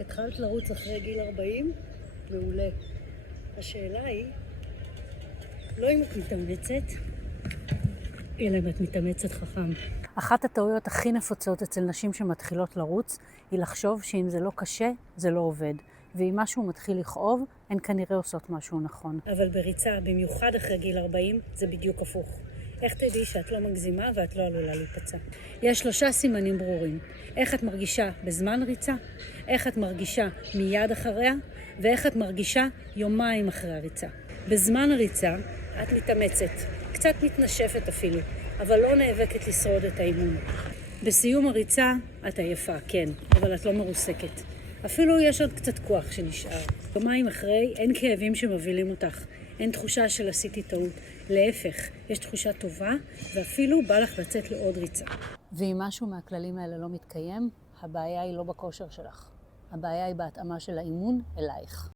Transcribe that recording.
התחלת לרוץ אחרי גיל 40? מעולה. השאלה היא, לא אם את מתאמצת, אלא אם את מתאמצת חכם. אחת הטעויות הכי נפוצות אצל נשים שמתחילות לרוץ, היא לחשוב שאם זה לא קשה, זה לא עובד. ואם משהו מתחיל לכאוב, הן כנראה עושות משהו נכון. אבל בריצה, במיוחד אחרי גיל 40, זה בדיוק הפוך. איך תדעי שאת לא מגזימה ואת לא עלולה להיפצע? יש 3 סימנים ברורים. איך את מרגישה בזמן ריצה, איך את מרגישה מיד אחריה, ואיך את מרגישה יומיים אחרי הריצה. בזמן הריצה את מתאמצת, קצת מתנשפת אפילו, אבל לא נאבקת לשרוד את האימון. בסיום הריצה את עייפה, כן, אבל את לא מרוסקת. אפילו יש עוד קצת כוח שנשאר. יומיים אחרי אין כאבים שמובילים אותך, אין תחושה של עשיתי טעות. להפך, יש תחושה טובה, ואפילו בא לך לצאת לעוד ריצה. ואם משהו מהכללים האלה לא מתקיים, הבעיה היא לא בכושר שלך. הבעיה היא בהתאמה של האימון אלייך.